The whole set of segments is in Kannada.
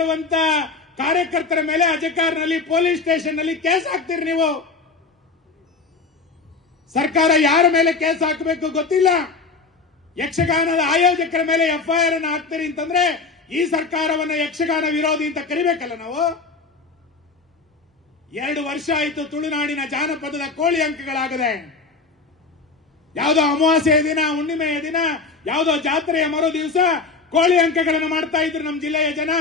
ಮಾಡುವಂತ ಕಾರ್ಯಕರ್ತರ ಮೇಲೆ ಅಜಕಾರ್ನಲ್ಲಿ ಪೊಲೀಸ್ ಸ್ಟೇಷನ್ ನಲ್ಲಿ ಕೇಸ್ ಹಾಕ್ತೀರಿ ನೀವು. ಸರ್ಕಾರ ಯಾರ ಮೇಲೆ ಕೇಸ್ ಹಾಕಬೇಕು ಗೊತ್ತಿಲ್ಲ. ಯಕ್ಷಗಾನದ ಆಯೋಜಕರ ಮೇಲೆ ಎಫ್ಐಆರ್ ಅನ್ನು ಹಾಕ್ತೀರಿ ಅಂತಂದ್ರೆ ಈ ಸರ್ಕಾರವನ್ನು ಯಕ್ಷಗಾನ ವಿರೋಧಿ ಅಂತ ಕರಿಬೇಕಲ್ಲ ನಾವು. 2 ವರ್ಷ ಆಯಿತು ತುಳುನಾಡಿನ ಜಾನಪದದ ಕೋಳಿ ಅಂಕಗಳಾಗದೆ. ಯಾವುದೋ ಅಮಾವಾಸ್ಯೆಯ ದಿನ, ಹುಣ್ಣಿಮೆಯ ದಿನ, ಯಾವುದೋ ಜಾತ್ರೆಯ ಮರು ದಿವಸ ಕೋಳಿ ಅಂಕಗಳನ್ನು ಮಾಡ್ತಾ ಇದ್ರು ನಮ್ಮ ಜಿಲ್ಲೆಯ ಜನ.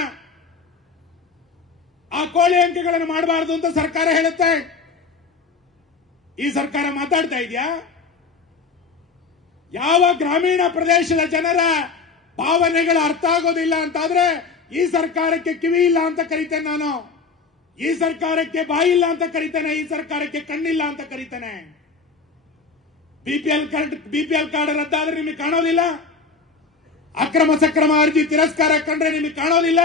ಆ ಕೋಳಿ ಅಂಕಗಳನ್ನು ಮಾಡಬಾರದು ಅಂತ ಸರ್ಕಾರ ಹೇಳುತ್ತೆ. ಈ ಸರ್ಕಾರ ಮಾತಾಡ್ತಾ ಇದೆಯಾ? ಯಾವ ಗ್ರಾಮೀಣ ಪ್ರದೇಶದ ಜನರ ಭಾವನೆಗಳು ಅರ್ಥ ಆಗೋದಿಲ್ಲ ಅಂತಾದ್ರೆ ಈ ಸರ್ಕಾರಕ್ಕೆ ಕಿವಿ ಇಲ್ಲ ಅಂತ ಕರಿತೇನೆ ನಾನು. ಈ ಸರ್ಕಾರಕ್ಕೆ ಬಾಯಿ ಇಲ್ಲ ಅಂತ ಕರಿತೇನೆ. ಈ ಸರ್ಕಾರಕ್ಕೆ ಕಣ್ಣಿಲ್ಲ ಅಂತ ಕರಿತೇನೆ. ಬಿಪಿಎಲ್ ಕಾರ್ಡ್ ರದ್ದಾದ್ರೆ ನಿಮಗೆ ಕಾಣೋದಿಲ್ಲ. ಅಕ್ರಮ ಸಕ್ರಮ ಅರ್ಜಿ ತಿರಸ್ಕಾರ ಕಂಡ್ರೆ ನಿಮಗೆ ಕಾಣೋದಿಲ್ಲ.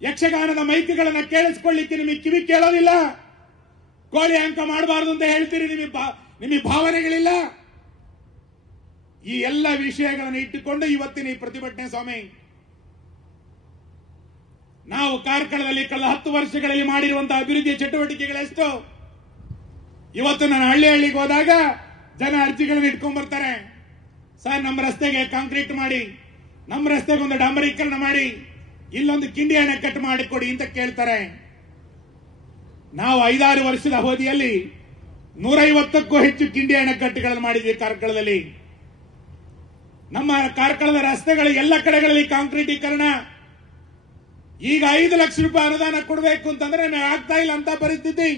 ಯಕ್ಷಗಾನದ ಮೈಕ್ಗಳನ್ನು ಕೇಳಿಸ್ಕೊಳ್ಳಿಕ್ಕೆ ನಿಮಗೆ ಕಿವಿ ಕೇಳೋದಿಲ್ಲ. ಕೋಳಿ ಅಂಕ ಮಾಡಬಾರದು ಅಂತ ಹೇಳ್ತೀರಿ, ನಿಮಗೆ ಭಾವನೆಗಳಿಲ್ಲ. ಈ ಎಲ್ಲ ವಿಷಯಗಳನ್ನು ಇಟ್ಟುಕೊಂಡು ಇವತ್ತಿನ ಈ ಪ್ರತಿಭಟನೆ ಸ್ವಾಮಿ. ನಾವು ಕಾರ್ಕಳದಲ್ಲಿ ಕಳೆದ 10 ವರ್ಷಗಳಲ್ಲಿ ಮಾಡಿರುವಂತಹ ಅಭಿವೃದ್ಧಿಯ ಚಟುವಟಿಕೆಗಳೆಷ್ಟು. ಇವತ್ತು ನಾನು ಹಳ್ಳಿಗೆ ಹೋದಾಗ ಜನ ಅರ್ಜಿಗಳನ್ನು ಇಟ್ಕೊಂಡ್ ಬರ್ತಾರೆ. ಸರ್, ನಮ್ಮ ರಸ್ತೆಗೆ ಕಾಂಕ್ರೀಟ್ ಮಾಡಿ, ನಮ್ಮ ರಸ್ತೆಗೆ ಒಂದು ಡಾಂಬರೀಕರಣ ಮಾಡಿ, ಇಲ್ಲೊಂದು ಕಿಂಡಿ ಅಣೆಕಟ್ಟು ಮಾಡಿಕೊಡಿ ಅಂತ ಕೇಳ್ತಾರೆ. ನಾವು 5-6 ವರ್ಷದ ಅವಧಿಯಲ್ಲಿ 150ಕ್ಕೂ ಹೆಚ್ಚು ಕಿಂಡಿ ಅಣೆಕಟ್ಟುಗಳನ್ನು ಮಾಡಿದ್ವಿ ಕಾರ್ಕಳದಲ್ಲಿ. ನಮ್ಮ ಕಾರ್ಕಳದ ರಸ್ತೆಗಳು ಎಲ್ಲ ಕಡೆಗಳಲ್ಲಿ ಕಾಂಕ್ರೀಟೀಕರಣ. ಈಗ 5 ಲಕ್ಷ ರೂಪಾಯಿ ಅನುದಾನ ಕೊಡಬೇಕು ಅಂತಂದ್ರೆ ಆಗ್ತಾ ಇಲ್ಲ ಅಂತ ಪರಿಸ್ಥಿತಿ.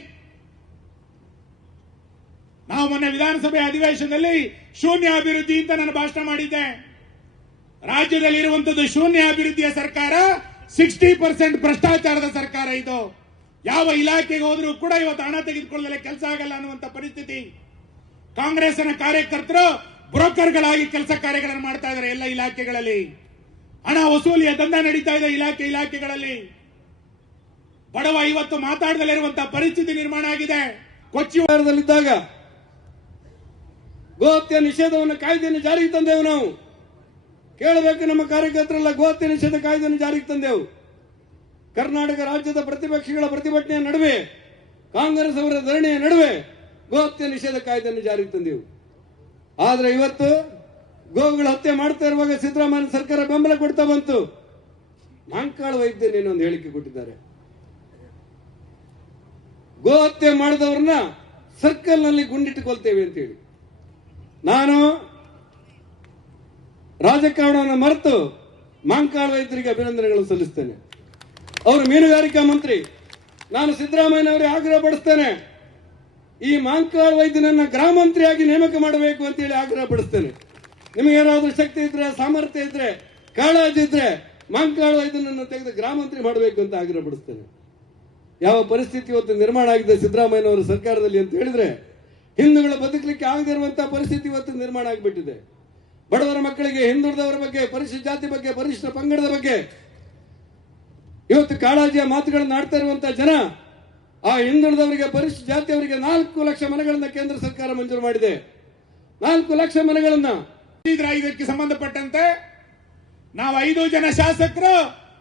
ನಾವು ಮೊನ್ನೆ ವಿಧಾನಸಭೆ ಅಧಿವೇಶನದಲ್ಲಿ ಶೂನ್ಯ ಅಭಿವೃದ್ಧಿ ಅಂತ ನಾನು ಭಾಷಣ ಮಾಡಿದ್ದೆ. ರಾಜ್ಯದಲ್ಲಿ ಇರುವಂತದ್ದು ಶೂನ್ಯ ಅಭಿವೃದ್ಧಿಯ ಸರ್ಕಾರ, 60% ಭ್ರಷ್ಟಾಚಾರದ ಸರ್ಕಾರ ಇದು. ಯಾವ ಇಲಾಖೆಗೆ ಹೋದ್ರೂ ಕೂಡ ಇವತ್ತು ಹಣ ತೆಗೆದುಕೊಳ್ಳದೆ ಕೆಲಸ ಆಗಲ್ಲ ಅನ್ನುವಂತ ಪರಿಸ್ಥಿತಿ. ಕಾಂಗ್ರೆಸ್ನ ಕಾರ್ಯಕರ್ತರು ಬ್ರೋಕರ್ಗಳಾಗಿ ಕೆಲಸ ಕಾರ್ಯಗಳನ್ನು ಮಾಡ್ತಾ ಇದ್ದಾರೆ. ಎಲ್ಲ ಇಲಾಖೆಗಳಲ್ಲಿ ಹಣ ವಸೂಲಿಯ ದಂಧೆ ನಡೀತಾ ಇದೆ. ಇಲಾಖೆಗಳಲ್ಲಿ ಬಡವ ಇವತ್ತು ಮಾತಾಡದಲ್ಲಿರುವಂತಹ ಪರಿಸ್ಥಿತಿ ನಿರ್ಮಾಣ ಆಗಿದೆ. ಕೊಚ್ಚಿವಾರದಲ್ಲಿದ್ದಾಗ ಗೋಹತ್ಯೆ ನಿಷೇಧವನ್ನು ಕಾಯ್ದೆಯನ್ನು ಜಾರಿಗೆ ತಂದೆವು. ನಾವು ಕೇಳಬೇಕು, ನಮ್ಮ ಕಾರ್ಯಕರ್ತರೆಲ್ಲ ಗೋಹತ್ಯೆ ನಿಷೇಧ ಕಾಯ್ದೆಯನ್ನು ಜಾರಿಗೆ ತಂದೆವು. ಕರ್ನಾಟಕ ರಾಜ್ಯದ ಪ್ರತಿಪಕ್ಷಗಳ ಪ್ರತಿಭಟನೆಯ ನಡುವೆ, ಕಾಂಗ್ರೆಸ್ ಅವರ ಧರಣಿಯ ನಡುವೆ ಗೋಹತ್ಯೆ ನಿಷೇಧ ಕಾಯ್ದೆಯನ್ನು ಜಾರಿಗೆ ತಂದೆವು. ಆದ್ರೆ ಇವತ್ತು ಗೋವುಗಳ ಹತ್ಯೆ ಮಾಡ್ತಾ ಇರುವಾಗ ಸಿದ್ದರಾಮಯ್ಯ ಸರ್ಕಾರ ಬೆಂಬಲ ಕೊಡ್ತಾ ಬಂತು. ಮಾಂಕಾಳ ವೈದ್ಯನೇನೋ ಒಂದು ಹೇಳಿಕೆ ಕೊಟ್ಟಿದ್ದಾರೆ. ಗೋ ಹತ್ಯೆ ಮಾಡಿದವ್ರನ್ನ ಸರ್ಕಲ್ ನಲ್ಲಿ ಗುಂಡಿಟ್ಟುಕೊಳ್ತೇವೆ ಅಂತ ಹೇಳಿ. ನಾನು ರಾಜಕಾರಣವನ್ನು ಮರೆತು ಮಾಂಕಾಳ ವೈದ್ಯರಿಗೆ ಅಭಿನಂದನೆಗಳನ್ನು ಸಲ್ಲಿಸ್ತೇನೆ. ಅವರು ಮೀನುಗಾರಿಕಾ ಮಂತ್ರಿ. ನಾನು ಸಿದ್ದರಾಮಯ್ಯನವರಿಗೆ ಆಗ್ರಹ ಪಡಿಸ್ತೇನೆ, ಈ ಮಾಂಕಾಳ ವೈದ್ಯನನ್ನ ಗೃಹ ಮಂತ್ರಿಯಾಗಿ ನೇಮಕ ಮಾಡಬೇಕು ಅಂತ ಹೇಳಿ ಆಗ್ರಹ ಪಡಿಸ್ತೇನೆ. ನಿಮಗೇನಾದ್ರೂ ಶಕ್ತಿ ಇದ್ರೆ, ಸಾಮರ್ಥ್ಯ ಇದ್ರೆ, ಕಾಳಜಿ ಇದ್ರೆ ಮಾಂಕಾಳ ವೈದ್ಯನನ್ನು ತೆಗೆದು ಗೃಹ ಮಂತ್ರಿ ಮಾಡಬೇಕು ಅಂತ ಆಗ್ರಹ ಪಡಿಸ್ತೇನೆ. ಯಾವ ಪರಿಸ್ಥಿತಿ ಇವತ್ತು ನಿರ್ಮಾಣ ಆಗಿದೆ ಸಿದ್ದರಾಮಯ್ಯನವರ ಸರ್ಕಾರದಲ್ಲಿ ಅಂತ ಹೇಳಿದ್ರೆ, ಹಿಂದೂಗಳ ಬದುಕಲಿಕ್ಕೆ ಆಗದಿರುವಂತಹ ಪರಿಸ್ಥಿತಿ ಇವತ್ತು ನಿರ್ಮಾಣ ಆಗಿಬಿಟ್ಟಿದೆ. ಬಡವರ ಮಕ್ಕಳಿಗೆ, ಹಿಂದುಳಿದವರ ಬಗ್ಗೆ, ಪರಿಶಿಷ್ಟ ಜಾತಿ ಬಗ್ಗೆ, ಪರಿಶಿಷ್ಟ ಪಂಗಡದ ಬಗ್ಗೆ ಇವತ್ತು ಕಾಳಜಿಯ ಮಾತುಗಳನ್ನು ಆಡ್ತಾ ಇರುವಂತಹ ಜನ, ಆ ಹಿಂದುಳಿದವರಿಗೆ, ಪರಿಶಿಷ್ಟ ಜಾತಿಯವರಿಗೆ 4 ಲಕ್ಷ ಮನೆಗಳನ್ನ ಕೇಂದ್ರ ಸರ್ಕಾರ ಮಂಜೂರು ಮಾಡಿದೆ. 4 ಲಕ್ಷ ಮನೆಗಳನ್ನ. ಇದಕ್ಕೆ ಸಂಬಂಧಪಟ್ಟಂತೆ ನಾವು 5 ಜನ ಶಾಸಕರು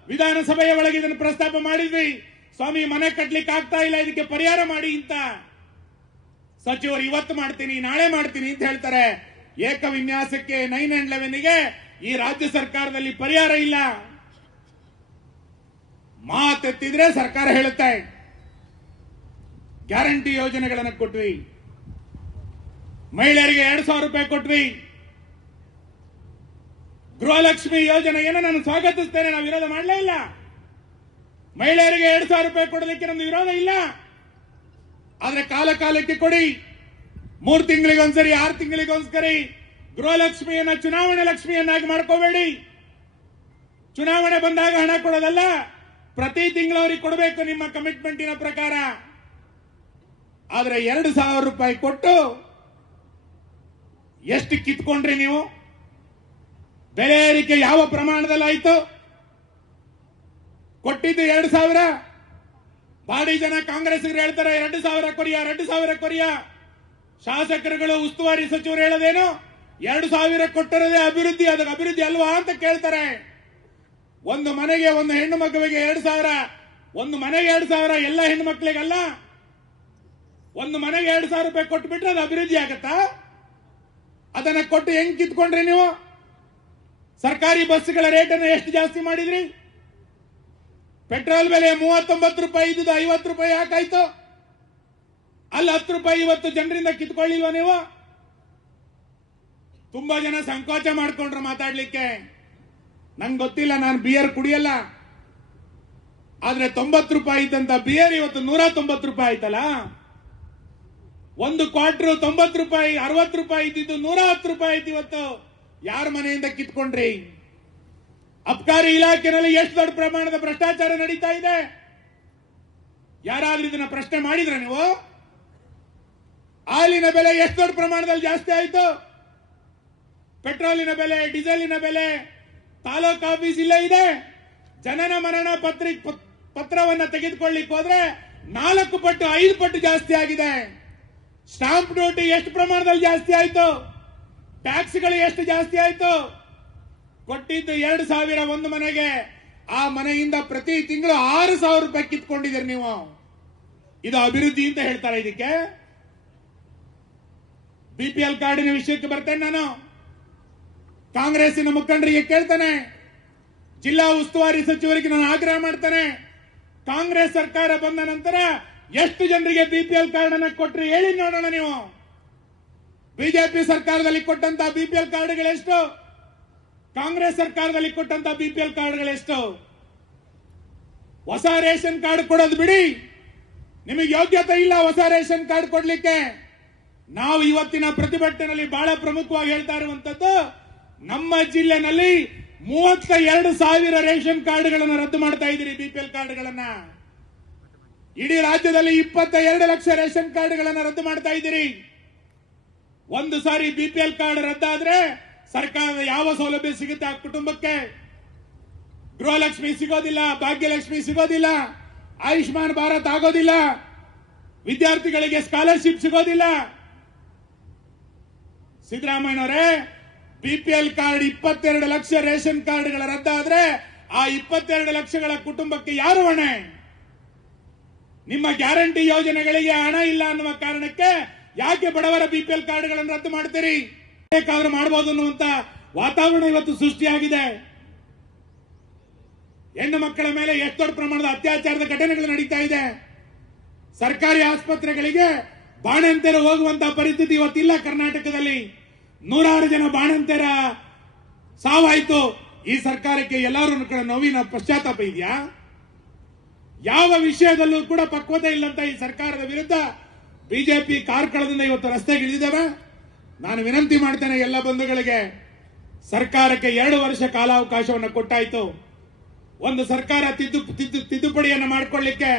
ವಿಧಾನಸಭೆಯ ಒಳಗೆ ಇದನ್ನು ಪ್ರಸ್ತಾಪ ಮಾಡಿದ್ವಿ. ಸ್ವಾಮಿ, ಮನೆ ಕಟ್ಟಲಿಕ್ಕೆ ಆಗ್ತಾ ಇಲ್ಲ, ಇದಕ್ಕೆ ಪರಿಹಾರ ಮಾಡಿ ಅಂತ. ಸಚಿವರು ಇವತ್ತು ಮಾಡ್ತೀನಿ, ನಾಳೆ ಮಾಡ್ತೀನಿ ಅಂತ ಹೇಳ್ತಾರೆ. ಏಕವಿನ್ಯಾಸಕ್ಕೆ 9/11ಗೆ ಈ ರಾಜ್ಯ ಸರ್ಕಾರದಲ್ಲಿ ಪರಿಹಾರ ಇಲ್ಲ. ಮಾತೆತ್ತಿದ್ರೆ ಸರ್ಕಾರ ಹೇಳುತ್ತೆ ಗ್ಯಾರಂಟಿ ಯೋಜನೆಗಳನ್ನು ಕೊಟ್ವಿ, ಮಹಿಳೆಯರಿಗೆ 2,000 ರೂಪಾಯಿ ಕೊಟ್ವಿ, ಗೃಹಲಕ್ಷ್ಮಿ ಯೋಜನೆಯನ್ನು ನಾನು ಸ್ವಾಗತಿಸ್ತೇನೆ, ನಾವು ವಿರೋಧ ಮಾಡಲೇ ಇಲ್ಲ. ಮಹಿಳೆಯರಿಗೆ 2,000 ರೂಪಾಯಿ ಕೊಡಲಿಕ್ಕೆ ನಮ್ದು ವಿರೋಧ ಇಲ್ಲ. ಆದ್ರೆ ಕಾಲಕ್ಕೆ ಕೊಡಿ. 3 ತಿಂಗಳಿಗೊಂದ್ಸರಿ, 6 ತಿಂಗಳಿಗೊಂದ್ಸರಿ ಗೃಹಲಕ್ಷ್ಮಿಯನ್ನ ಚುನಾವಣೆ ಲಕ್ಷ್ಮಿಯನ್ನಾಗಿ ಮಾಡ್ಕೋಬೇಡಿ. ಚುನಾವಣೆ ಬಂದಾಗ ಹಣ ಕೊಡೋದಲ್ಲ, ಪ್ರತಿ ತಿಂಗಳು ಅವ್ರಿಗೆ ಕೊಡಬೇಕು ನಿಮ್ಮ ಕಮಿಟ್ಮೆಂಟಿನ ಪ್ರಕಾರ. ಆದ್ರೆ 2,000 ರೂಪಾಯಿ ಕೊಟ್ಟು ಎಷ್ಟು ಕಿತ್ಕೊಂಡ್ರಿ ನೀವು? ಬೆಲೆ ಏರಿಕೆ ಯಾವ ಪ್ರಮಾಣದಲ್ಲಿ ಆಯ್ತು? ಕೊಟ್ಟಿದ್ದು 2,000. ಬಾಡಿ ಜನ ಕಾಂಗ್ರೆಸ್ಗೆ ಹೇಳ್ತಾರೆ 2,000 ಕೊರಿಯ. ಶಾಸಕರುಗಳು, ಉಸ್ತುವಾರಿ ಸಚಿವರು ಹೇಳೋದೇನು, 2,000 ಕೊಟ್ಟಿರೋದೇ ಅಭಿವೃದ್ಧಿ, ಅದಕ್ಕೆ ಅಭಿವೃದ್ಧಿ ಅಲ್ವಾ ಅಂತ ಕೇಳ್ತಾರೆ. ಒಂದು ಮನೆಗೆ ಒಂದು ಹೆಣ್ಣು ಮಗುವಿಗೆ 2,000, ಒಂದು ಮನೆಗೆ 2,000, ಎಲ್ಲ ಹೆಣ್ಣು ಮಕ್ಕಳಿಗಲ್ಲ. ಒಂದು ಮನೆಗೆ 2,000 ರೂಪಾಯಿ ಕೊಟ್ಟು ಬಿಟ್ರೆ ಅದು ಅಭಿವೃದ್ಧಿ ಆಗತ್ತಾ? ಅದನ್ನ ಕೊಟ್ಟು ಹೆಂಗ್ ಕಿತ್ಕೊಂಡ್ರಿ ನೀವು? ಸರ್ಕಾರಿ ಬಸ್ಗಳ ರೇಟನ್ನು ಎಷ್ಟು ಜಾಸ್ತಿ ಮಾಡಿದ್ರಿ? ಪೆಟ್ರೋಲ್ ಬೆಲೆ 39 ರೂಪಾಯಿ ಇದ್ದುದು 50 ರೂಪಾಯಿ ಯಾಕಾಯ್ತು? ಅಲ್ಲಿ 10 ರೂಪಾಯಿ ಇವತ್ತು ಜನರಿಂದ ಕಿತ್ಕೊಳ್ಳಿಲ್ವಾ ನೀವು? ತುಂಬಾ ಜನ ಸಂಕೋಚ ಮಾಡ್ಕೊಂಡ್ರು ಮಾತಾಡ್ಲಿಕ್ಕೆ. ನಂಗೆ ಗೊತ್ತಿಲ್ಲ, ನಾನು ಬಿಯರ್ ಕುಡಿಯಲ್ಲ. ಆದ್ರೆ 90 ರೂಪಾಯಿ ಇದ್ದಂತ ಬಿಯರ್ ಇವತ್ತು 190 ರೂಪಾಯಿ ಆಯ್ತಲ್ಲ. ಒಂದು ಕ್ವಾರ್ಟರ್ 90 ರೂಪಾಯಿ, 60 ರೂಪಾಯಿ ಇದ್ದಿದ್ದು 110 ರೂಪಾಯಿ ಆಯ್ತು ಇವತ್ತು. ಯಾರ ಮನೆಯಿಂದ ಕಿತ್ಕೊಂಡ್ರಿ? ಅಬ್ಕಾರಿ ಇಲಾಖೆನಲ್ಲಿ ಎಷ್ಟು ದೊಡ್ಡ ಪ್ರಮಾಣದ ಭ್ರಷ್ಟಾಚಾರ ನಡೀತಾ ಇದೆ? ಯಾರಾದ್ರೂ ಇದನ್ನ ಪ್ರಶ್ನೆ ಮಾಡಿದ್ರ ನೀವು? ಹಾಲಿನ ಬೆಲೆ ಎಷ್ಟು ದೊಡ್ಡ ಪ್ರಮಾಣದಲ್ಲಿ ಜಾಸ್ತಿ ಆಯ್ತು? ಪೆಟ್ರೋಲಿನ ಬೆಲೆ, ಡೀಸೆಲಿನ ಬೆಲೆ, ತಾಲೂಕು ಆಫೀಸ್ ಇಲ್ಲೇ ಇದೆ. ಜನನ ಮರಣ ಪತ್ರವನ್ನ ತೆಗೆದುಕೊಳ್ಳಿಕ್ಕೆ ಹೋದ್ರೆ 4 ಪಟ್ಟು 5 ಪಟ್ಟು ಜಾಸ್ತಿ ಆಗಿದೆ. ಸ್ಟಾಂಪ್ ಡ್ಯೂಟಿ ಎಷ್ಟು ಪ್ರಮಾಣದಲ್ಲಿ ಜಾಸ್ತಿ ಆಯ್ತು? ಟ್ಯಾಕ್ಸ್ಗಳು ಎಷ್ಟು ಜಾಸ್ತಿ ಆಯ್ತು? ಕೊಟ್ಟಿದ್ದು 2,000 ಒಂದು ಮನೆಗೆ, ಆ ಮನೆಯಿಂದ ಪ್ರತಿ ತಿಂಗಳು 6,000 ರೂಪಾಯಿ ಕಿತ್ಕೊಂಡಿದ್ದೀರಿ ನೀವು. ಇದು ಅಭಿವೃದ್ಧಿ ಅಂತ ಹೇಳ್ತಾರೆ ಇದಕ್ಕೆ? ಬಿಪಿಎಲ್ ಕಾರ್ಡಿನ ವಿಷಯಕ್ಕೆ ಬರ್ತೇನೆ ನಾನು. ಕಾಂಗ್ರೆಸ್ಸಿನ ಮುಖಂಡರಿಗೆ ಕೇಳ್ತಾನೆ, ಜಿಲ್ಲಾ ಉಸ್ತುವಾರಿ ಸಚಿವರಿಗೆ ನಾನು ಆಗ್ರಹ ಮಾಡ್ತಾನೆ, ಕಾಂಗ್ರೆಸ್ ಸರ್ಕಾರ ಬಂದ ನಂತರ ಎಷ್ಟು ಜನರಿಗೆ ಬಿಪಿಎಲ್ ಕಾರ್ಡ್ ಅನ್ನ ಕೊಟ್ರಿ ಹೇಳಿ ನೋಡೋಣ ನೀವು. ಬಿಜೆಪಿ ಸರ್ಕಾರದಲ್ಲಿ ಕೊಟ್ಟಂತ ಬಿಪಿಎಲ್ ಕಾರ್ಡ್ಗಳೆಷ್ಟು? ಕಾಂಗ್ರೆಸ್ ಸರ್ಕಾರದಲ್ಲಿ ಕೊಟ್ಟಂತ ಬಿಪಿಎಲ್ ಕಾರ್ಡ್ಗಳೆಷ್ಟು? ಹೊಸ ರೇಷನ್ ಕಾರ್ಡ್ ಕೊಡೋದು ಬಿಡಿ, ನಿಮಗೆ ಯೋಗ್ಯತೆ ಇಲ್ಲ ಹೊಸ ರೇಷನ್ ಕಾರ್ಡ್ ಕೊಡ್ಲಿಕ್ಕೆ. ನಾವು ಇವತ್ತಿನ ಪ್ರತಿಭಟನೆಯಲ್ಲಿ ಬಹಳ ಪ್ರಮುಖವಾಗಿ ಹೇಳ್ತಾ ಇರುವಂತದ್ದು, ನಮ್ಮ ಜಿಲ್ಲೆನಲ್ಲಿ 32,000 ರೇಷನ್ ಕಾರ್ಡ್ಗಳನ್ನು ರದ್ದು ಮಾಡ್ತಾ ಇದ್ದೀರಿ, ಬಿಪಿಎಲ್ ಕಾರ್ಡ್ಗಳನ್ನ. ಇಡೀ ರಾಜ್ಯದಲ್ಲಿ 22 ಲಕ್ಷ ರೇಷನ್ ಕಾರ್ಡ್ಗಳನ್ನು ರದ್ದು ಮಾಡ್ತಾ ಇದ್ದೀರಿ. ಒಂದು ಸಾರಿ ಬಿಪಿಎಲ್ ಕಾರ್ಡ್ ರದ್ದಾದ್ರೆ ಸರ್ಕಾರದ ಯಾವ ಸೌಲಭ್ಯ ಸಿಗುತ್ತೆ ಆ ಕುಟುಂಬಕ್ಕೆ? ಗೃಹಲಕ್ಷ್ಮಿ ಸಿಗೋದಿಲ್ಲ, ಭಾಗ್ಯಲಕ್ಷ್ಮಿ ಸಿಗೋದಿಲ್ಲ, ಆಯುಷ್ಮಾನ್ ಭಾರತ್ ಆಗೋದಿಲ್ಲ, ವಿದ್ಯಾರ್ಥಿಗಳಿಗೆ ಸ್ಕಾಲರ್ಶಿಪ್ ಸಿಗೋದಿಲ್ಲ. ಸಿದ್ದರಾಮಯ್ಯನವರೇ, ಬಿಪಿಎಲ್ ಕಾರ್ಡ್ 22 ಲಕ್ಷ ರೇಷನ್ ಕಾರ್ಡ್ಗಳ ರದ್ದಾದ್ರೆ ಆ 22 ಲಕ್ಷಗಳ ಕುಟುಂಬಕ್ಕೆ ಯಾರು ಹೊಣೆ? ನಿಮ್ಮ ಗ್ಯಾರಂಟಿ ಯೋಜನೆಗಳಿಗೆ ಹಣ ಇಲ್ಲ ಅನ್ನುವ ಕಾರಣಕ್ಕೆ ಯಾಕೆ ಬಡವರ ಬಿಪಿಎಲ್ ಕಾರ್ಡ್ಗಳನ್ನು ರದ್ದು ಮಾಡ್ತೀರಿ? ಬೇಕಾದ್ರೂ ಮಾಡಬಹುದು ಅನ್ನುವಂತ ವಾತಾವರಣ ಇವತ್ತು ಸೃಷ್ಟಿಯಾಗಿದೆ. ಹೆಣ್ಣು ಮಕ್ಕಳ ಮೇಲೆ ಎಷ್ಟು ದೊಡ್ಡ ಪ್ರಮಾಣದ ಅತ್ಯಾಚಾರದ ಘಟನೆಗಳು ನಡೀತಾ ಇದೆ. ಸರ್ಕಾರಿ ಆಸ್ಪತ್ರೆಗಳಿಗೆ ಬಾಣಂತಿಯರ ಹೋಗುವಂತಹ ಪರಿಸ್ಥಿತಿ ಇವತ್ತಿಲ್ಲ ಕರ್ನಾಟಕದಲ್ಲಿ. 106 ಜನ ಬಾಣಂತಿಯರ ಸಾವಾಯ್ತು. ಈ ಸರ್ಕಾರಕ್ಕೆ ಎಲ್ಲರೂ ನೋವಿನ ಪಶ್ಚಾತ್ತಾಪ ಇದೆಯಾ? ಯಾವ ವಿಷಯದಲ್ಲೂ ಕೂಡ ಪಕ್ವತೆ ಇಲ್ಲಂತ ಈ ಸರ್ಕಾರದ ವಿರುದ್ಧ ಬಿಜೆಪಿ ಕಾರ್ಕಳದಿಂದ ಇವತ್ತು ರಸ್ತೆಗೆ ಇಳಿದಿದ್ದಾವೆ. ನಾನು ವಿನಂತಿ ಮಾಡ್ತೇನೆ ಎಲ್ಲ ಬಂಧುಗಳಿಗೆ, ಸರ್ಕಾರಕ್ಕೆ 2 ವರ್ಷ ಕಾಲಾವಕಾಶವನ್ನು ಕೊಟ್ಟಾಯ್ತು. ಒಂದು ಸರ್ಕಾರ ತಿದ್ದುಪಡಿಯನ್ನು ಮಾಡಿಕೊಳ್ಳಿಕ್ಕೆ,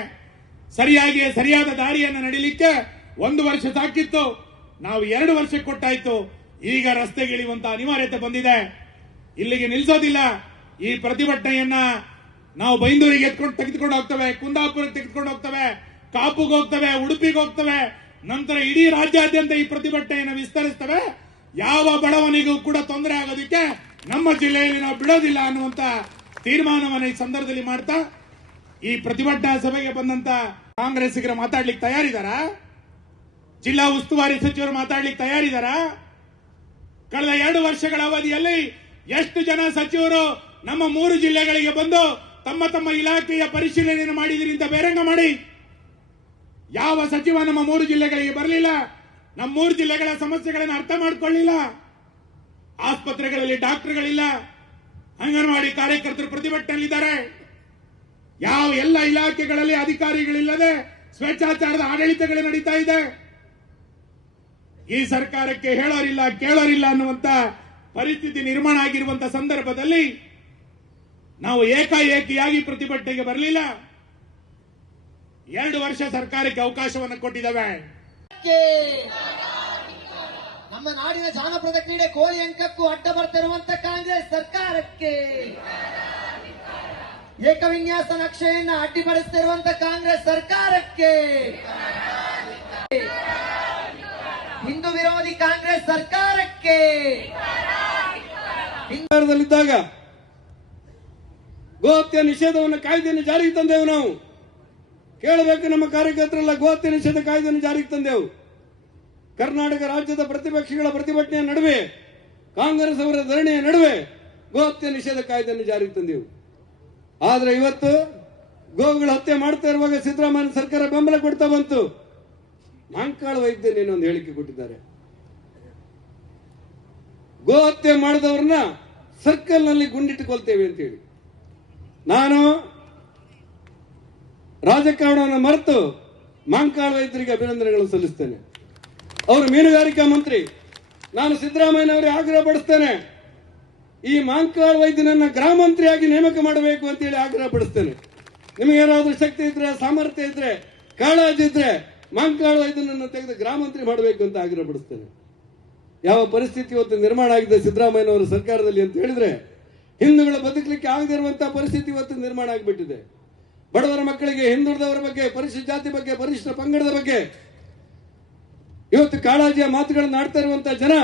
ಸರಿಯಾದ ದಾರಿಯನ್ನು ನಡೀಲಿಕ್ಕೆ 1 ವರ್ಷ ಸಾಕಿತ್ತು. ನಾವು 2 ವರ್ಷ ಕೊಟ್ಟಾಯ್ತು. ಈಗ ರಸ್ತೆಗೆ ಇಳಿಯುವಂತ ಅನಿವಾರ್ಯತೆ ಬಂದಿದೆ. ಇಲ್ಲಿಗೆ ನಿಲ್ಲಿಸೋದಿಲ್ಲ. ಈ ಪ್ರತಿಭಟನೆಯನ್ನ ನಾವು ಬೈಂದೂರಿಗೆ ತೆಗೆದುಕೊಂಡು ಹೋಗ್ತೇವೆ, ಕುಂದಾಪುರಕ್ಕೆ ತೆಗೆದುಕೊಂಡು ಹೋಗ್ತೇವೆ, ಕಾಪುಗೆ ಹೋಗ್ತೇವೆ, ಉಡುಪಿಗೆ ಹೋಗ್ತೇವೆ. ನಂತರ ಇಡೀ ರಾಜ್ಯಾದ್ಯಂತ ಈ ಪ್ರತಿಭಟನೆಯನ್ನು ವಿಸ್ತರಿಸ್ತೇವೆ. ಯಾವ ಬಡವನಿಗೂ ಕೂಡ ತೊಂದರೆ ಆಗೋದಕ್ಕೆ ನಮ್ಮ ಜಿಲ್ಲೆಯಲ್ಲಿ ನಾವು ಬಿಡೋದಿಲ್ಲ ಅನ್ನುವಂತ ತೀರ್ಮಾನವನ್ನು ಈ ಸಂದರ್ಭದಲ್ಲಿ ಮಾಡ್ತಾ, ಈ ಪ್ರತಿಭಟನಾ ಸಭೆಗೆ ಬಂದಂತ ಕಾಂಗ್ರೆಸ್ಸಿಗರು ಮಾತಾಡ್ಲಿಕ್ಕೆ ತಯಾರಿದಾರಾ? ಜಿಲ್ಲಾ ಉಸ್ತುವಾರಿ ಸಚಿವರು ಮಾತಾಡ್ಲಿಕ್ಕೆ ತಯಾರಿದಾರಾ? ಕಳೆದ 2 ವರ್ಷಗಳ ಅವಧಿಯಲ್ಲಿ ಎಷ್ಟು ಜನ ಸಚಿವರು ನಮ್ಮ 3 ಜಿಲ್ಲೆಗಳಿಗೆ ಬಂದು ತಮ್ಮ ಇಲಾಖೆಯ ಪರಿಶೀಲನೆಯನ್ನು ಮಾಡಿದ್ರಿ ಅಂತ ಬೇರಂಗ ಮಾಡಿ. ಯಾವ ಸಚಿವ ನಮ್ಮ 3 ಜಿಲ್ಲೆಗಳಿಗೆ ಬರಲಿಲ್ಲ, ನಮ್ಮ 3 ಜಿಲ್ಲೆಗಳ ಸಮಸ್ಯೆಗಳನ್ನು ಅರ್ಥ ಮಾಡಿಕೊಳ್ಳಿಲ್ಲ. ಆಸ್ಪತ್ರೆಗಳಲ್ಲಿ ಡಾಕ್ಟರ್ಗಳಿಲ್ಲ, ಅಂಗನವಾಡಿ ಕಾರ್ಯಕರ್ತರು ಪ್ರತಿಭಟನೆಯಲ್ಲಿದ್ದಾರೆ. ಯಾವ ಎಲ್ಲ ಇಲಾಖೆಗಳಲ್ಲಿ ಅಧಿಕಾರಿಗಳಿಲ್ಲದೆ ಸ್ವೇಚ್ಛಾಚಾರದ ಆಡಳಿತಗಳು ನಡೀತಾ ಇದೆ. ಈ ಸರ್ಕಾರಕ್ಕೆ ಹೇಳೋರಿಲ್ಲ ಕೇಳೋರಿಲ್ಲ ಅನ್ನುವಂತ ಪರಿಸ್ಥಿತಿ ನಿರ್ಮಾಣ ಆಗಿರುವಂತಹ ಸಂದರ್ಭದಲ್ಲಿ ನಾವು ಏಕಾಏಕಿಯಾಗಿ ಪ್ರತಿಭಟನೆಗೆ ಬರಲಿಲ್ಲ. 2 ವರ್ಷ ಸರ್ಕಾರಕ್ಕೆ ಅವಕಾಶವನ್ನು ಕೊಟ್ಟಿದ್ದಾವೆ. ನಮ್ಮ ನಾಡಿನ ಜಾನಪದ ಕ್ರೀಡೆ ಕೋಳಿ ಅಂಕಕ್ಕೂ ಅಡ್ಡ ಬರ್ತಿರುವಂತ ಕಾಂಗ್ರೆಸ್ ಸರ್ಕಾರಕ್ಕೆ, ಏಕವಿನ್ಯಾಸ ನಕ್ಷೆಯನ್ನ ಅಡ್ಡಿಪಡಿಸುತ್ತಿರುವಂತ ಕಾಂಗ್ರೆಸ್ ಸರ್ಕಾರಕ್ಕೆ, ಹಿಂದೂ ವಿರೋಧಿ ಕಾಂಗ್ರೆಸ್ ಸರ್ಕಾರಕ್ಕೆ. ಸರ್ಕಾರದಲ್ಲಿದ್ದಾಗ ಗೋಹತ್ಯೆ ನಿಷೇಧವನ್ನು ಕಾಯ್ದೆಯನ್ನು ಜಾರಿಗೆ ತಂದೆವು. ನಾವು ಕೇಳಬೇಕು, ನಮ್ಮ ಕಾರ್ಯಕರ್ತರೆಲ್ಲ ಗೋಹತ್ಯೆ ನಿಷೇಧ ಕಾಯ್ದೆಯನ್ನು ಜಾರಿಗೆ ತಂದೆವು. ಕರ್ನಾಟಕ ರಾಜ್ಯದ ಪ್ರತಿಪಕ್ಷಗಳ ಪ್ರತಿಭಟನೆಯ ನಡುವೆ, ಕಾಂಗ್ರೆಸ್ ಅವರ ಧರಣಿಯ ನಡುವೆ ಗೋಹತ್ಯೆ ನಿಷೇಧ ಕಾಯ್ದೆಯನ್ನು ಜಾರಿಗೆ ತಂದೆವು. ಆದ್ರೆ ಇವತ್ತು ಗೋವುಗಳ ಹತ್ಯೆ ಮಾಡ್ತಾ ಇರುವಾಗ ಸಿದ್ದರಾಮಯ್ಯ ಸರ್ಕಾರ ಬೆಂಬಲ ಕೊಡ್ತಾ ಬಂತು. ಮಾಂಕಾಳ ವೈದ್ಯನೇನೋ ಒಂದು ಹೇಳಿಕೆ ಕೊಟ್ಟಿದ್ದಾರೆ. ಗೋ ಹತ್ಯೆ ಮಾಡಿದವ್ರನ್ನ ಸರ್ಕಲ್ ನಲ್ಲಿ ಗುಂಡಿಟ್ಟುಕೊಳ್ತೇವೆ ಅಂತ ಹೇಳಿ. ನಾನು ರಾಜಕಾರಣವನ್ನು ಮರೆತು ಮಾಂಕಾಳ ವೈದ್ಯರಿಗೆ ಅಭಿನಂದನೆಗಳನ್ನು ಸಲ್ಲಿಸ್ತೇನೆ. ಅವರು ಮೀನುಗಾರಿಕಾ ಮಂತ್ರಿ. ನಾನು ಸಿದ್ದರಾಮಯ್ಯನವರಿಗೆ ಆಗ್ರಹ ಪಡಿಸ್ತೇನೆ, ಈ ಮಾಂಕಾಳ ವೈದ್ಯನನ್ನ ಗೃಹ ಮಂತ್ರಿಯಾಗಿ ನೇಮಕ ಮಾಡಬೇಕು ಅಂತ ಹೇಳಿ ಆಗ್ರಹ ಪಡಿಸ್ತೇನೆ. ನಿಮಗೇನಾದ್ರೂ ಶಕ್ತಿ ಇದ್ರೆ, ಸಾಮರ್ಥ್ಯ ಇದ್ರೆ, ಕಾಳಜಿ ಇದ್ರೆ ಮಾಂಕಾಳ ವೈದ್ಯನನ್ನು ತೆಗೆದು ಗೃಹ ಮಂತ್ರಿ ಮಾಡಬೇಕು ಅಂತ ಆಗ್ರಹ ಪಡಿಸ್ತೇನೆ. ಯಾವ ಪರಿಸ್ಥಿತಿ ಇವತ್ತು ನಿರ್ಮಾಣ ಆಗಿದೆ ಸಿದ್ದರಾಮಯ್ಯನವರ ಸರ್ಕಾರದಲ್ಲಿ ಅಂತ ಹೇಳಿದ್ರೆ, ಹಿಂದೂಗಳ ಬದುಕಲಿಕ್ಕೆ ಆಗದಿರುವಂತಹ ಪರಿಸ್ಥಿತಿ ಇವತ್ತು ನಿರ್ಮಾಣ ಆಗಿಬಿಟ್ಟಿದೆ. ಬಡವರ ಮಕ್ಕಳಿಗೆ, ಹಿಂದುಳಿದವರ ಬಗ್ಗೆ, ಪರಿಶಿಷ್ಟ ಜಾತಿ ಬಗ್ಗೆ, ಪರಿಶಿಷ್ಟ ಪಂಗಡದ ಬಗ್ಗೆ ಇವತ್ತು ಕಾಳಜಿಯ ಮಾತುಗಳನ್ನು ಆಡ್ತಾ ಇರುವಂತಹ ಜನ,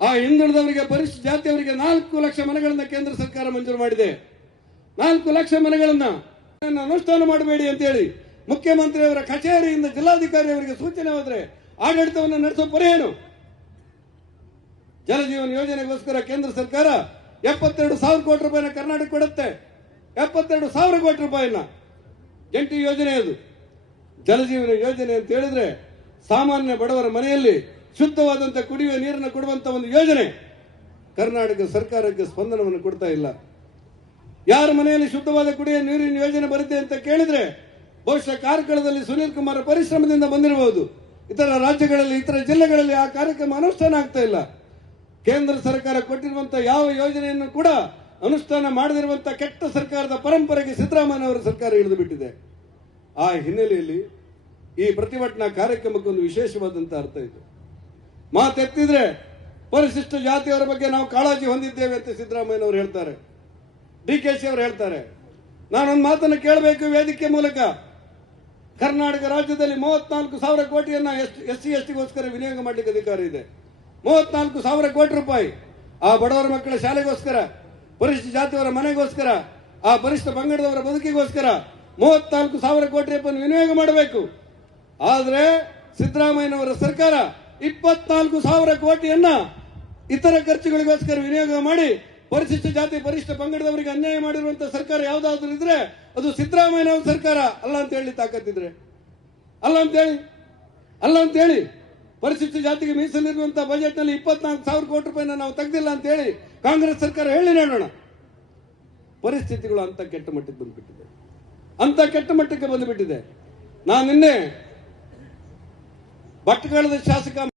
ಆ ಹಿಂದುಳಿದವರಿಗೆ, ಪರಿಶಿಷ್ಟ ಜಾತಿಯವರಿಗೆ 4 ಲಕ್ಷ ಮನೆಗಳನ್ನ ಕೇಂದ್ರ ಸರ್ಕಾರ ಮಂಜೂರು ಮಾಡಿದೆ. 4 ಲಕ್ಷ ಮನೆಗಳನ್ನ ಅನುಷ್ಠಾನ ಮಾಡಬೇಡಿ ಅಂತ ಹೇಳಿ ಮುಖ್ಯಮಂತ್ರಿಯವರ ಕಚೇರಿಯಿಂದ ಜಿಲ್ಲಾಧಿಕಾರಿ ಅವರಿಗೆ ಸೂಚನೆ ಹೋದ್ರೆ ಆಡಳಿತವನ್ನು ನಡೆಸೋ ಪರಿ ಏನು? ಜಲಜೀವನ ಯೋಜನೆಗೋಸ್ಕರ ಕೇಂದ್ರ ಸರ್ಕಾರ 72,000 ಕೋಟಿ ರೂಪಾಯಿನ ಕರ್ನಾಟಕ ಕೊಡುತ್ತೆ. 72,000 ಕೋಟಿ ರೂಪಾಯಿನ ಜಂಟಿ ಯೋಜನೆ ಅದು. ಜಲಜೀವನ ಯೋಜನೆ ಅಂತ ಹೇಳಿದ್ರೆ ಸಾಮಾನ್ಯ ಬಡವರ ಮನೆಯಲ್ಲಿ ಶುದ್ಧವಾದಂತಹ ಕುಡಿಯುವ ನೀರನ್ನು ಕೊಡುವಂತ ಒಂದು ಯೋಜನೆ. ಕರ್ನಾಟಕ ಸರ್ಕಾರಕ್ಕೆ ಸ್ಪಂದನವನ್ನು ಕೊಡ್ತಾ ಇಲ್ಲ. ಯಾರ ಮನೆಯಲ್ಲಿ ಶುದ್ಧವಾದ ಕುಡಿಯುವ ನೀರಿನ ಯೋಜನೆ ಬರುತ್ತೆ ಅಂತ ಕೇಳಿದ್ರೆ ಬಹುಶಃ ಕಾರ್ಕಳದಲ್ಲಿ ಸುನೀಲ್ ಕುಮಾರ್ ಪರಿಶ್ರಮದಿಂದ ಬಂದಿರಬಹುದು. ಇತರ ರಾಜ್ಯಗಳಲ್ಲಿ, ಇತರ ಜಿಲ್ಲೆಗಳಲ್ಲಿ ಆ ಕಾರ್ಯಕ್ರಮ ಅನುಷ್ಠಾನ ಆಗ್ತಾ ಇಲ್ಲ. ಕೇಂದ್ರ ಸರ್ಕಾರ ಕೊಟ್ಟಿರುವಂತಹ ಯಾವ ಯೋಜನೆಯನ್ನು ಕೂಡ ಅನುಷ್ಠಾನ ಮಾಡದಿರುವಂತಹ ಕೆಟ್ಟ ಸರ್ಕಾರದ ಪರಂಪರೆಗೆ ಸಿದ್ದರಾಮಯ್ಯ ಅವರ ಸರ್ಕಾರ ಇಳಿದು ಬಿಟ್ಟಿದೆ. ಆ ಹಿನ್ನೆಲೆಯಲ್ಲಿ ಈ ಪ್ರತಿಭಟನಾ ಕಾರ್ಯಕ್ರಮಕ್ಕೆ ಒಂದು ವಿಶೇಷವಾದಂತಹ ಅರ್ಥ ಇದೆ. ಮಾತೆತ್ತಿದ್ರೆ ಪರಿಶಿಷ್ಟ ಜಾತಿಯವರ ಬಗ್ಗೆ ನಾವು ಕಾಳಜಿ ಹೊಂದಿದ್ದೇವೆ ಅಂತ ಸಿದ್ದರಾಮಯ್ಯನವರು ಹೇಳ್ತಾರೆ, DKC ಅವರು ಹೇಳ್ತಾರೆ. ನಾನೊಂದು ಮಾತನ್ನು ಕೇಳಬೇಕು ವೇದಿಕೆ ಮೂಲಕ. ಕರ್ನಾಟಕ ರಾಜ್ಯದಲ್ಲಿ 34,000 ಕೋಟಿಯನ್ನ SC STಗೋಸ್ಕರ ವಿನಿಯೋಗ ಮಾಡಲಿಕ್ಕೆ ಅಧಿಕಾರ ಇದೆ. 34,000 ಕೋಟಿ ರೂಪಾಯಿ ಆ ಬಡವರ ಮಕ್ಕಳ ಶಾಲೆಗೋಸ್ಕರ, ಪರಿಶಿಷ್ಟ ಜಾತಿಯವರ ಮನೆಗೋಸ್ಕರ, ಆ ಪರಿಶಿಷ್ಟ ಪಂಗಡದವರ ಬದುಕಿಗೋಸ್ಕರ 34,000 ಕೋಟಿ ರೂಪಾಯಿ ವಿನಿಯೋಗ ಮಾಡಬೇಕು. ಆದ್ರೆ ಸಿದ್ದರಾಮಯ್ಯನವರ ಸರ್ಕಾರ 24,000 ಕೋಟಿಯನ್ನ ಇತರ ಖರ್ಚುಗಳಿಗೋಸ್ಕರ ವಿನಿಯೋಗ ಮಾಡಿ ಪರಿಶಿಷ್ಟ ಜಾತಿ, ಪರಿಶಿಷ್ಟ ಪಂಗಡದವರಿಗೆ ಅನ್ಯಾಯ ಮಾಡಿರುವಂತಹ ಸರ್ಕಾರ ಯಾವ್ದಾದ್ರು ಇದ್ರೆ ಅದು ಸಿದ್ದರಾಮಯ್ಯನವರ ಸರ್ಕಾರ ಅಲ್ಲ ಅಂತ ಹೇಳಿ ತಾಕತ್ತಿದ್ರೆ ಅಲ್ಲ ಅಂತ ಹೇಳಿ ಪರಿಶಿಷ್ಟ ಜಾತಿಗೆ ಮೀಸಲಿರುವಂತಹ ಬಜೆಟ್ ನಲ್ಲಿ 24,000 ಕೋಟಿ ರೂಪಾಯಿನ ನಾವು ತೆಗೆದಿಲ್ಲ ಅಂತ ಹೇಳಿ ಕಾಂಗ್ರೆಸ್ ಸರ್ಕಾರ ಹೇಳಿ ನೋಡೋಣ. ಪರಿಸ್ಥಿತಿಗಳು ಅಂತ ಕೆಟ್ಟ ಮಟ್ಟಕ್ಕೆ ಬಂದ್ಬಿಟ್ಟಿದೆ. ನಾನು ನಿನ್ನೆ ಭಟ್ಕಳದ ಶಾಸಕ